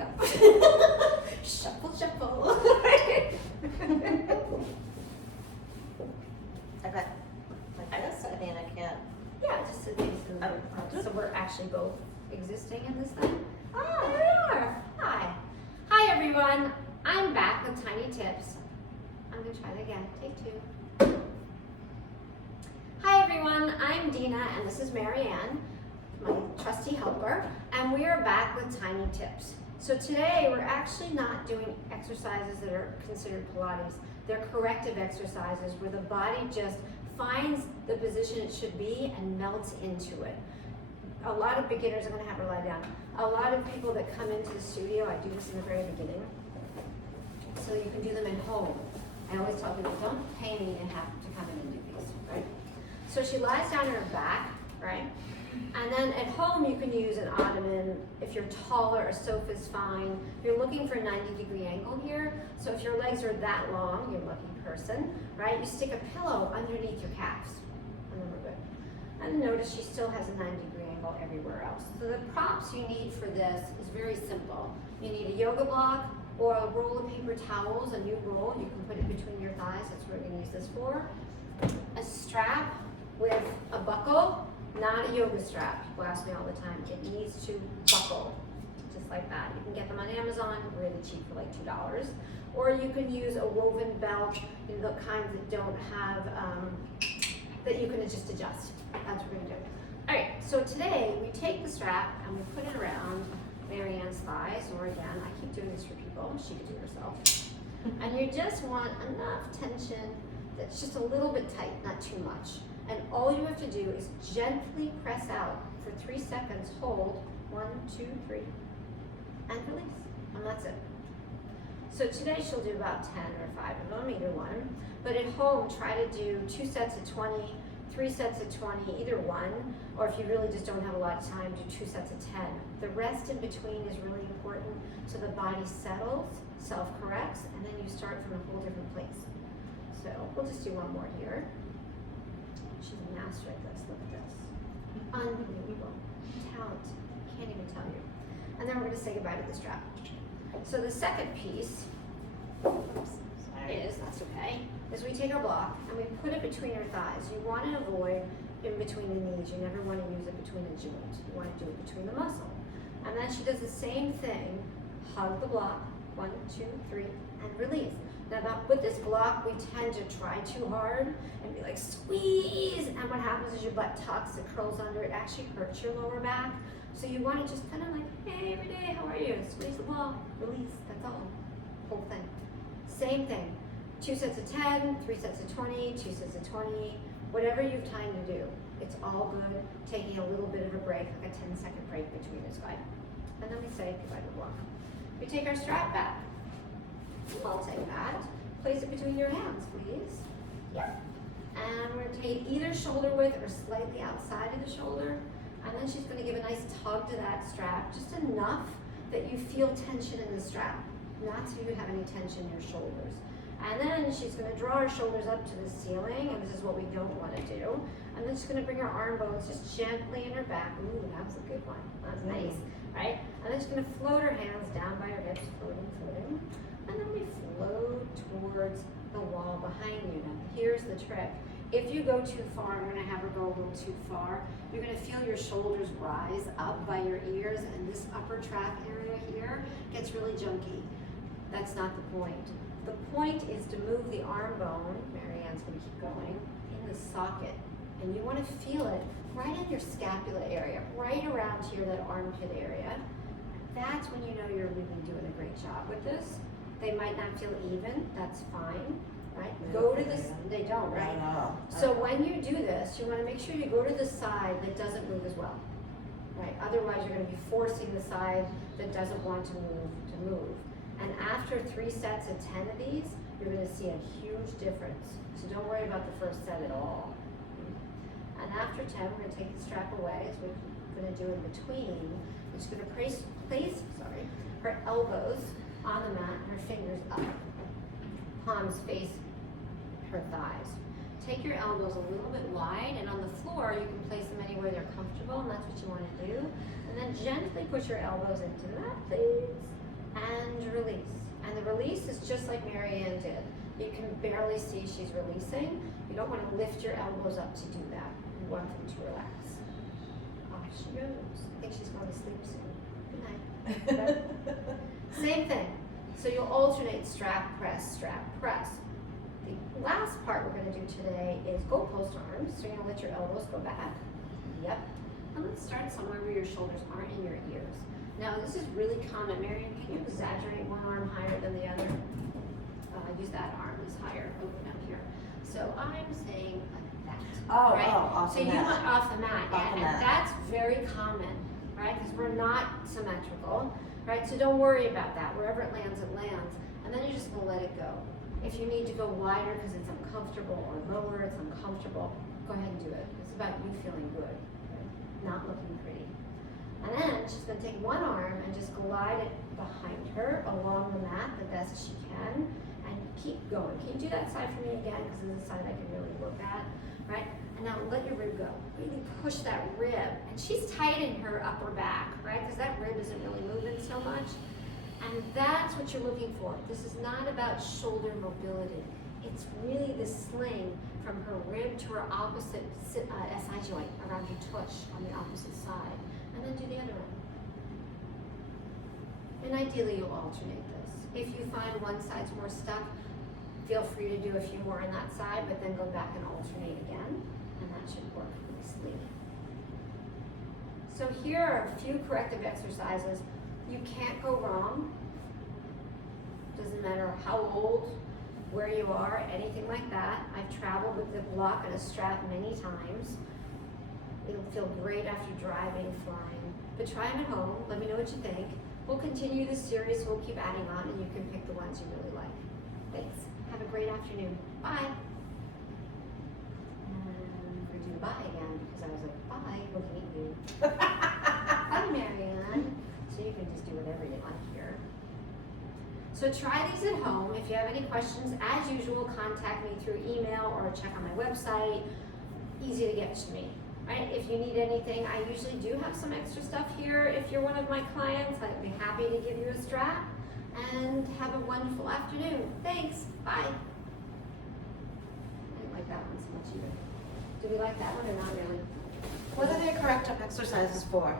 back up. Shuffle, shuffle. Okay. Like this, I mean, I can't. Yeah, just sit next to the Oh. so we're actually both existing in this thing. Oh, there we are. Hi. Hi, everyone. I'm back with Tiny Tips. I'm going to try that again. Take two. Hi, everyone. I'm Deana, and this is Marianne, my trusty helper, and we are back with Tiny Tips. So today, we're actually not doing exercises that are considered Pilates. They're corrective exercises where the body just finds the position it should be and melts into it. A lot of beginners, I'm going to have her lie down. A lot of people that come into the studio, I do this in the very beginning, so you can do them at home. I always tell people, don't pay me to have to come in and do these, right? So she lies down on her back, right? And then at home you can use an ottoman. If you're taller, a sofa's fine. You're looking for a 90-degree angle here. So if your legs are that long, you're a lucky person, right? You stick a pillow underneath your calves, and then we're good. And notice she still has a 90-degree angle everywhere else. So the props you need for this is very simple. You need a yoga block or a roll of paper towels, a new roll. You can put it between your thighs. That's what we're going to use this for. A strap with a buckle. Not a yoga strap. People ask me all the time. It needs to buckle, just like that. You can get them on Amazon, really cheap for like $2. Or you can use a woven belt, you know, the kinds that don't have, that you can just adjust. That's what we're gonna do. All right, so today we take the strap and we put it around Marianne's thighs, or again, I keep doing this for people, she could do it herself. And you just want enough tension that's just a little bit tight, not too much. And all you have to do is gently press out for 3 seconds, hold, 1, 2, 3, and release, and that's it. So today she'll do about 10 or 5 of them, either one. But at home, try to do 2 sets of 20, 3 sets of 20, either one, or if you really just don't have a lot of time, do 2 sets of 10. The rest in between is really important, so the body settles, self-corrects, and then you start from a whole different place. So we'll just do one more here. She's a master at this. Look at this. Unbelievable. Talent. Can't even tell you. And then we're going to say goodbye to the strap. So the second piece that's okay, is we take our block and we put it between our thighs. You want to avoid in between the knees. You never want to use it between the joint. You want to do it between the muscle. And then she does the same thing. Hug the block. 1, 2, 3, and release. Now with this block, we tend to try too hard and be like, squeeze, and what happens is your butt tucks, it curls under, it actually hurts your lower back. So you want to just kind of like, hey, every day, how are you? Squeeze the ball, release, that's all, whole thing. Same thing, 2 sets of 10, 3 sets of 20, 2 sets of 20, whatever you have time to do. It's all good, taking a little bit of a break, like a 10-second break between is fine. And then we say goodbye to the block. We take our strap back. I'll take that. Place it between your hands, please. Yeah. And we're going to take either shoulder width or slightly outside of the shoulder. And then she's going to give a nice tug to that strap, just enough that you feel tension in the strap, not so you have any tension in your shoulders. And then she's going to draw her shoulders up to the ceiling, and this is what we don't want to do. And then she's going to bring her arm bones just gently in her back. Ooh, that was a good one. That's nice, right? And then she's going to float her hands down by her hips, floating, floating. And then we float towards the wall behind you. Now, here's the trick. If you go too far, I'm going to have her go a little too far, you're going to feel your shoulders rise up by your ears, and this upper track area here gets really junky. That's not the point. The point is to move the arm bone, Marianne's going to keep going, in the socket. And you want to feel it right in your scapula area, right around here, that armpit area. That's when you know you're really doing a great job with this. They might not feel even, that's fine, right? Go to this, they don't, right? So when you do this, you want to make sure you go to the side that doesn't move as well, right? Otherwise, you're going to be forcing the side that doesn't want to move. And after 3 sets of 10 of these, you're going to see a huge difference. So don't worry about the first set at all. And after 10, we're going to take the strap away, as we're going to do in between. We're just going to place her elbows on the mat, her fingers up, palms face her thighs. Take your elbows a little bit wide, and on the floor you can place them anywhere they're comfortable, and that's what you want to do. And then gently push your elbows into the mat, please. and release. And the release is just like Marianne did. You can barely see she's releasing. You don't want to lift your elbows up to do that. You want them to relax. Off she goes. I think she's going to sleep soon. Good night. Okay. Same thing. So you'll alternate strap, press, strap, press. The last part we're going to do today is goalpost arms. So you're going to let your elbows go back. Yep. And let's start somewhere where your shoulders aren't in your ears. Now this is really common. Marianne, can you exaggerate one arm higher than the other? Use that arm is higher. Oh, down here. So I'm saying like that. Oh, right? off so the you mat. want off the mat. Off the And mat. that's very common, right? Because we're not symmetrical, right? So don't worry about that. Wherever it lands, it lands. And then you're just gonna let it go. If you need to go wider because it's uncomfortable or lower, it's uncomfortable, go ahead and do it. It's about you feeling good, not looking pretty. And then she's gonna take one arm and just glide it behind her along the mat the best she can, and keep going. Can you do that side for me again? Because this is a side I can really look at, right? And now let your rib go. Really push that rib. And she's tight in her upper back, right? Because that rib isn't really moving so much. And that's what you're looking for. This is not about shoulder mobility. It's really the sling from her rib to her opposite SI joint around your tush on the opposite side. And then do the other one. And ideally you'll alternate this. If you find one side's more stuck, feel free to do a few more on that side, but then go back and alternate again, and that should work nicely. So here are a few corrective exercises. You can't go wrong. Doesn't matter how old, where you are, anything like that. I've traveled with the block and a strap many times. It'll feel great after driving, flying, but try them at home. Let me know what you think. We'll continue this series, so we'll keep adding on, and you can pick the ones you really like. Thanks. Have a great afternoon. Bye. And we're doing bye again, because I was like, bye, looking at you. Bye, Marianne. So you can just do whatever you like here. So try these at home. If you have any questions, as usual, contact me through email or check on my website. Easy to get to me. Right? If you need anything, I usually do have some extra stuff here. If you're one of my clients, I'd be happy to give you a strap. And have a wonderful afternoon. Thanks. Bye. I didn't like that one so much either. Do we like that one or not really? What are the corrective exercises for?